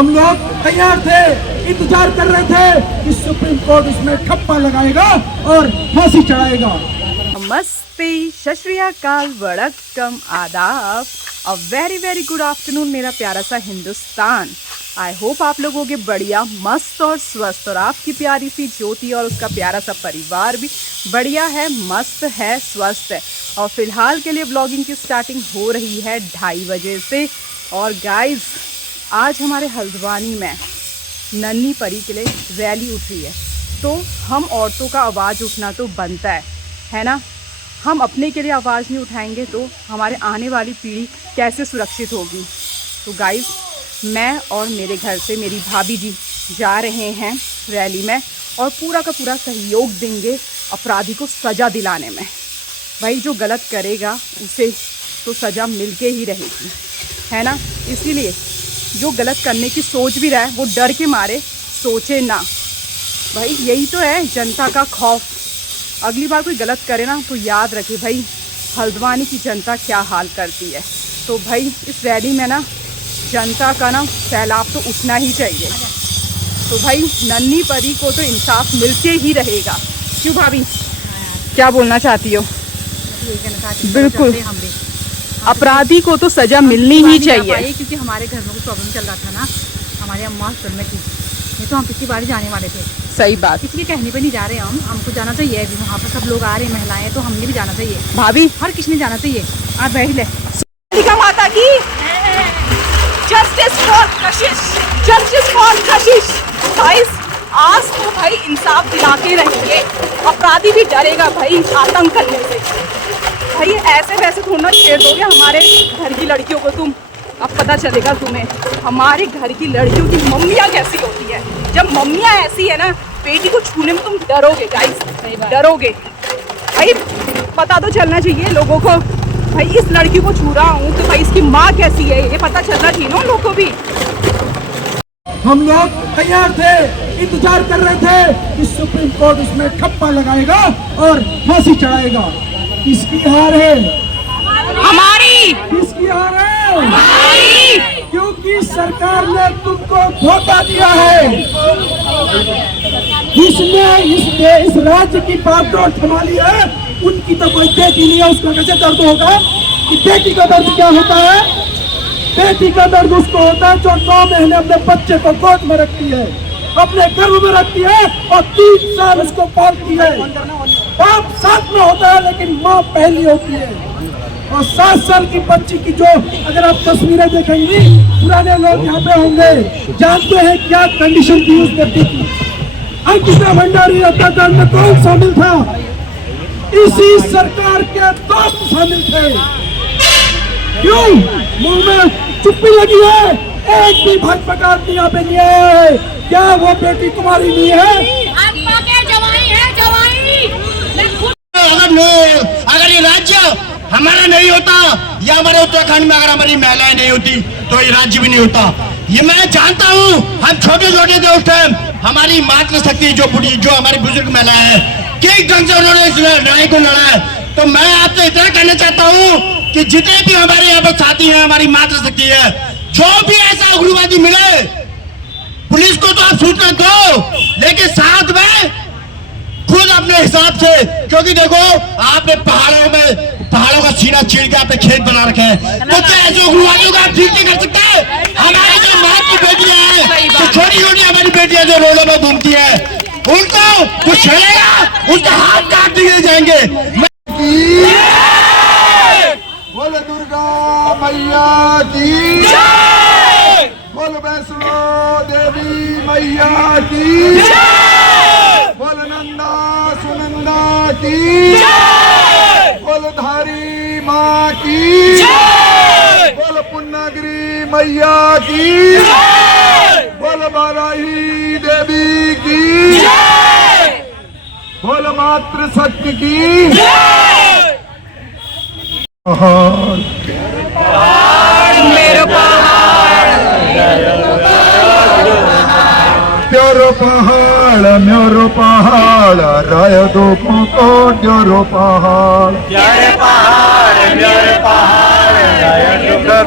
हम लोग तैयार थे, इंतजार कर रहे थे कि सुप्रीम कोर्ट उसमें ठप्पा लगाएगा और फांसी चढ़ाएगा। नमस्ते, सत श्री अकाल, वड़क्कम, आदाब, अ वेरी गुड आफ्टरनून मेरा प्यारा सा हिंदुस्तान। आई होप आप लोग होंगे बढ़िया, मस्त और स्वस्थ, और आपकी प्यारी सी ज्योति और उसका प्यारा सा परिवार भी बढ़िया है, मस्त है, स्वस्थ है। और फिलहाल के लिए ब्लॉगिंग की स्टार्टिंग हो रही है 2:30 बजे से। और गाइस, आज हमारे हल्द्वानी में नन्ही परी के लिए रैली उठ रही है, तो हम औरतों का आवाज़ उठना तो बनता है ना। हम अपने के लिए आवाज़ नहीं उठाएंगे तो हमारे आने वाली पीढ़ी कैसे सुरक्षित होगी। तो गाइस, मैं और मेरे घर से मेरी भाभी जी जा रहे हैं रैली में और पूरा का पूरा सहयोग देंगे अपराधी को सज़ा दिलाने में। भाई, जो गलत करेगा उसे तो सज़ा मिलके ही रहेगी, है ना। इसीलिए जो गलत करने की सोच भी रहा है वो डर के मारे सोचे ना। भाई, यही तो है जनता का खौफ। अगली बार कोई गलत करे ना तो याद रखे भाई, हल्द्वानी की जनता क्या हाल करती है। तो भाई, इस रैली में ना जनता का ना सैलाब तो उठना ही चाहिए। तो भाई, नन्ही परी को तो इंसाफ मिलके ही रहेगा। क्यों भाभी, क्या बोलना चाहती हो? बिल्कुल, अपराधी को तो सजा मिलनी ही चाहिए। क्योंकि हमारे घर में कुछ प्रॉब्लम चल रहा था ना, हमारे अम्मा हॉस्पिटल में थी, नहीं तो हम पिछली बार जाने वाले थे। सही बात, किसी के कहने पे नहीं जा रहे हमको जाना चाहिए। अभी वहाँ पर सब लोग आ रहे हैं, महिलाएं, तो हमने भी जाना चाहिए। भाभी, हर किसी ने जाना चाहिए। आप बैठ ले। माता की justice for Kashish, justice for Kashish. Guys, आज तो भाई इंसाफ दिला के रहेंगे। अपराधी भी डरेगा भाई आतंक करने से। भाई, ऐसे वैसे थोड़ा ना छेड़ दोगे हमारे घर की लड़कियों को तुम। अब पता चलेगा तुम्हें हमारे घर की लड़कियों की मम्मियाँ कैसी होती है। जब मम्मियाँ ऐसी है ना, बेटी को छूने में तुम डरोगे गाइस, डरोगे। भाई, पता तो चलना चाहिए लोगों को। भाई, इस लड़की को छू रहा हूँ तो भाई इसकी माँ कैसी है ये पता चलना चाहिए ना लोगों को भी। हम लोग तैयार थे, इंतजार कर रहे थे कि सुप्रीम कोर्ट उसमें ठप्पा लगाएगा और फांसी चढ़ाएगा। किसकी हार है? हमारी। किसकी हार है? हमारी। क्योंकि सरकार ने तुमको धोखा दिया है। जिसने इस राज्य की बागडोर संभाली है, उनकी तो कोई बेटी नहीं है, उसका कैसे दर्द होगा? कि बेटी का दर्द क्या होता है? बेटी का दर्द उसको होता है जो 9 महीने अपने बच्चे को गोद में रखती है, अपने गर्भ में रखती है और 3 साल उसको पालती है। बाप साथ में होता है लेकिन माँ पहली होती है। और 7 साल की बच्ची की जो अगर आप तस्वीरें देखेंगी, पुराने लोग यहाँ पे होंगे, जानते हैं क्या कंडीशन थी उस बच्ची की। अंकिता भंडारी हत्याकांड में कौन शामिल था? इसी सरकार के दोस्त शामिल थे। क्यों मुंह में चुप्पी लगी है? एक भी भाजपा आदमी यहाँ पे नहीं है। क्या वो बेटी तुम्हारी नहीं है? अगर ये राज्य हमारा नहीं होता या हमारे उत्तराखंड में अगर हमारी महिलाएं नहीं होती तो ये राज्य भी नहीं होता। ये मैं जानता हूँ, हम छोटे छोटे थे उस टाइम। हमारी मातृशक्ति जो हमारी बुजुर्ग महिलाएं हैं, किस ढंग से उन्होंने इस लड़ाई को लड़ा है। तो मैं आपसे इतना कहना चाहता हूँ कि जितने भी हमारे यहाँ पर साथी हैं, हमारी मातृशक्ति है, जो भी ऐसा उग्रवादी मिले, पुलिस को तो आप सूचना दो, लेकिन साथ में खुद अपने हिसाब से। क्योंकि देखो, आपने पहाड़ों का सीना चीर के आपने खेत बना रखे हैं, तो क्या ऐसे उग्रवादियों का आप ठीक नहीं कर सकते? हमारी जो माँ की बेटियां हैं, तो छोटी छोटी हमारी बेटियां जो रोडों में घूमती है, उनको कुछ छेड़ेगा उसके हाथ काट दिए जाएंगे। बोलो दुर्गा मैया की, बोलो वैष्णो देवी मैया की, बोलो नंदा सुनंदा की, बोलो धारी माँ की, बोलो पुन्नागिरी मैया की, बोलो बाराही देवी की, बोलो मातृशक्ति की। मेरो म्योरो पहाड़ राय दो को ड्योरो पहाड़, प्यारे पहाड़ प्यारे पहाड़ राय दो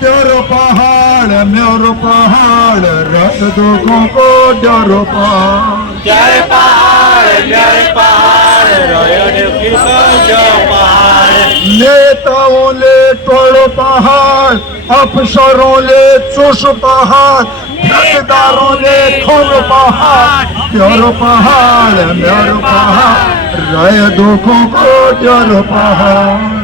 ड्योरो पहाड़ म्योर पहाड़ राय दुखों को ड्योर पहाड़ प्यारे पहाड़ रोयो जो पहाड़ नेताओं ले टोड़ पहाड़ अफसरों ले चुस पहाड़ ठेकेदारों ले ठोड़ पहाड़ प्योर पहाड़ म्योर पहाड़ राय दुखों को ड्योर पहाड़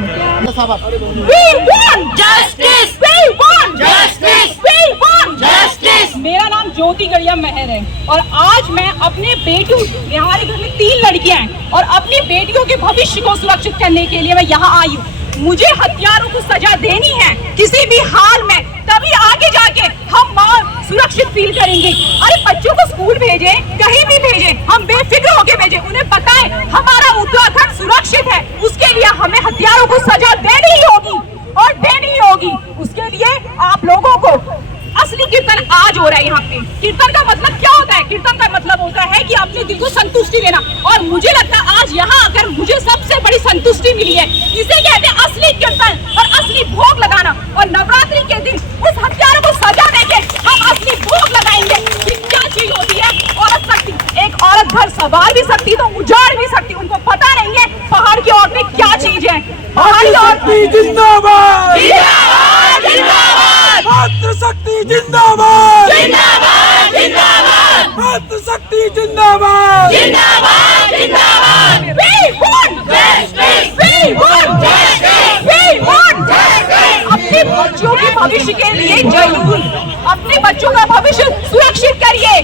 We want justice. We want justice. We want justice. मेरा नाम ज्योति गढ़िया मेहर है और आज मैं अपने बेटियों, हमारे घर में 3 लड़कियां हैं और अपनी बेटियों के भविष्य को सुरक्षित करने के लिए मैं यहाँ आई हूँ। मुझे हत्यारों को सजा देनी है किसी भी हाल में, तभी आगे जाके हम माँ सुरक्षित फील करेंगे। अरे बच्चों को स्कूल भेजे, कहीं भी भेजे, हम बेफिक्र होके भेजे, उन्हें पता है हमारा उत्तराखंड सुरक्षित है। उसके लिए हमें हत्यारों को सजा देनी ही होगी और देनी ही होगी। उसके लिए आप लोगों को असली कीर्तन आज हो रहा है यहाँ पे। कीर्तन का मतलब क्या होता है? कीर्तन का मतलब होता है कि अपने दिल को संतुष्टि देना, और मुझे लगता है आज यहाँ आकर मुझे सबसे बड़ी संतुष्टि मिली है। इसे कहते हैं असली कीर्तन और असली भोग लगाना। और नवरात्रि के दिन उस हत्यारों को सजा देके हम असली भोग लगाएंगे कि क्या चीज होती है औरत शक्ति। एक औरत घर संवार भी सकती तो उजाड़ भी सकती। उनको पता नहीं है पहाड़ की औरतें क्या चीज है। पहाड़ी औरतें जिंदाबाद जिंदाबाद जिंदाबाद, मातृशक्ति जिंदाबाद जिंदाबाद जिंदाबाद, मातृशक्ति जिंदाबाद जिंदाबाद जिंदाबाद। We want justice. We want justice. We want justice. अपने बच्चों के भविष्य के लिए जरूर अपने बच्चों का भविष्य सुरक्षित करिए।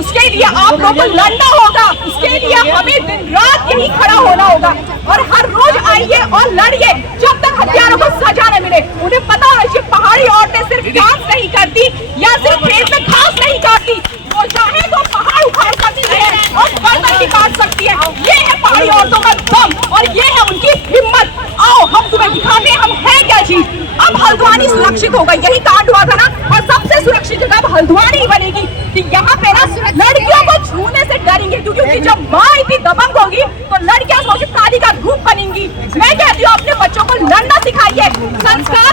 उसके लिए आप लोगों को लड़ना होगा। उसके लिए हमें दिन रात यही खड़ा होना होगा और हर रोज आइए और लड़िए जब तक हत्यारों को सजा न मिले। उन्हें पता होना चाहिए पहाड़ी औरतें सिर्फ डांस नहीं करती या सिर्फ खेत में घास नहीं काटती, वो चाहे तो पहाड़ उखाड़ सकती है और गर्दन भी काट सकती है। ये है पहाड़ी औरतों का दम और ये है उनकी हिम्मत। आओ हम तुम्हें दिखाते हैं हम है क्या चीज। अब हल्द्वानी सुरक्षित होगा, यही कांड हुआ था ना, और सबसे सुरक्षित जगह अब हल्द्वानी ही बनेगी कि यहाँ पे ना लड़कियों को छूने से डरेंगे, क्योंकि जब माँ इतनी दबंग होगी तो लड़कियां सोचे ताली का धूप बनेंगी। मैं कहती हूँ अपने बच्चों को लड़ना सिखाइए। संस्कार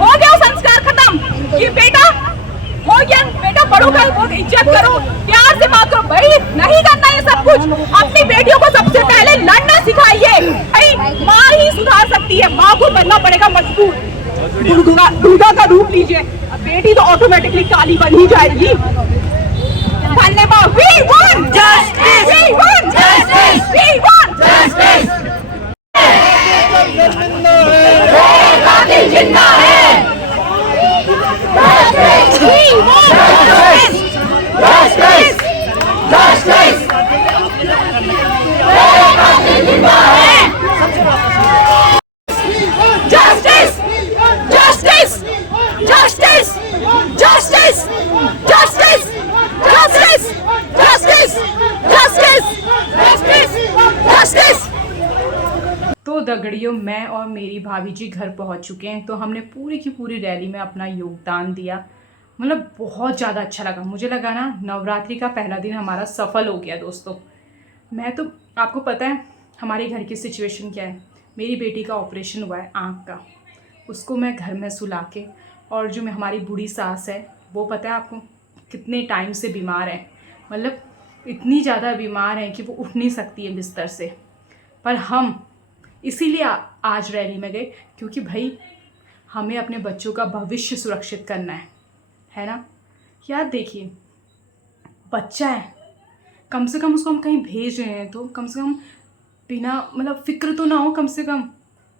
हो गया, संस्कार खत्म कि बेटा हो गया, बेटा बड़ों का बहुत इज्जत करो, प्यार से बात करो। भाई नहीं करना ये सब कुछ। अपनी बेटियों को सबसे पहले लड़ना सिखाइए। भाई माँ ही सुधार सकती है, माँ को बनना पड़ेगा मजबूत। दुर्गा का रूप लीजिए, बेटी तो ऑटोमेटिकली काली बन ही जाएगी। धन्यवाद। We want justice. We want justice. We want justice. जिंदा है। We want justice. Justice. Justice. जिंदा है। Justice. Justice. Justice. Justice. Justice. Justice. Justice. Justice. Justice. Justice. तो दगड़ियों, मैं और मेरी भाभी जी घर पहुंच चुके हैं। तो हमने पूरी की पूरी रैली में अपना योगदान दिया। मतलब बहुत ज़्यादा अच्छा लगा। मुझे लगा ना नवरात्रि का पहला दिन हमारा सफल हो गया दोस्तों। मैं तो आपको पता है हमारे घर की सिचुएशन क्या है। मेरी बेटी का ऑपरेशन हुआ है आँख का, उसको मैं घर में सुला के, और जो हमारी बूढ़ी सास है वो पता है आपको कितने टाइम से बीमार है। मतलब इतनी ज़्यादा बीमार है कि वो उठ नहीं सकती है बिस्तर से। पर हम इसीलिए आज रैली में गए क्योंकि भाई हमें अपने बच्चों का भविष्य सुरक्षित करना है ना। यार देखिए, बच्चा है, कम से कम उसको हम कहीं भेज रहे हैं तो कम से कम बिना मतलब फ़िक्र तो ना हो, कम से कम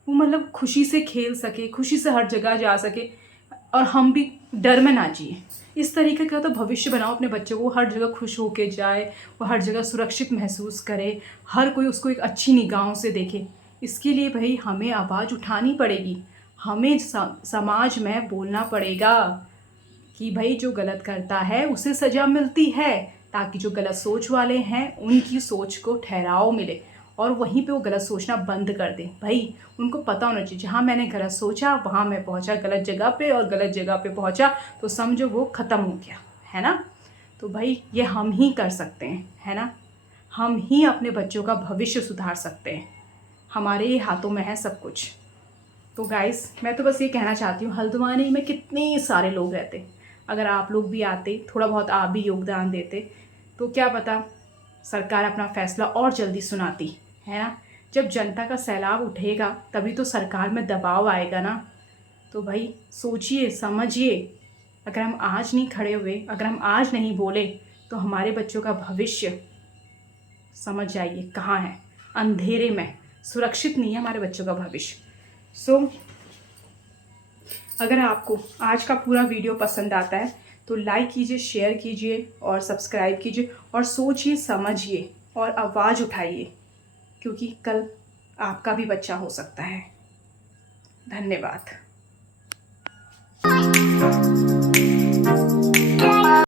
वो मतलब खुशी से खेल सके, खुशी से हर जगह जा सके, और हम भी डर में ना जिए। इस तरीके का तो भविष्य बनाओ अपने बच्चों को, हर जगह खुश होके जाए, वो हर जगह सुरक्षित महसूस करे, हर कोई उसको एक अच्छी निगाहों से देखे। इसके लिए भाई हमें आवाज़ उठानी पड़ेगी, हमें समाज में बोलना पड़ेगा कि भाई जो गलत करता है उसे सज़ा मिलती है, ताकि जो गलत सोच वाले हैं उनकी सोच को ठहराव मिले और वहीं पे वो गलत सोचना बंद कर दें। भाई उनको पता होना चाहिए जहाँ मैंने गलत सोचा वहाँ मैं पहुँचा गलत जगह पे, और गलत जगह पे पहुँचा तो समझो वो ख़त्म हो गया, है ना। तो भाई ये हम ही कर सकते हैं, है ना। हम ही अपने बच्चों का भविष्य सुधार सकते हैं, हमारे ही हाथों में है सब कुछ। तो गाइस मैं तो बस ये कहना चाहती हूँ, हल्द्वानी में कितने सारे लोग रहते, अगर आप लोग भी आते, थोड़ा बहुत आप भी योगदान देते, तो क्या पता सरकार अपना फैसला और जल्दी सुनाती, है ना। जब जनता का सैलाब उठेगा तभी तो सरकार में दबाव आएगा ना। तो भाई सोचिए, समझिए, अगर हम आज नहीं खड़े हुए, अगर हम आज नहीं बोले, तो हमारे बच्चों का भविष्य समझ जाइए कहाँ है, अंधेरे में, सुरक्षित नहीं है हमारे बच्चों का भविष्य। सो अगर आपको आज का पूरा वीडियो पसंद आता है तो लाइक कीजिए, शेयर कीजिए और सब्सक्राइब कीजिए, और सोचिए, समझिए और आवाज़ उठाइए, क्योंकि कल आपका भी बच्चा हो सकता है। धन्यवाद।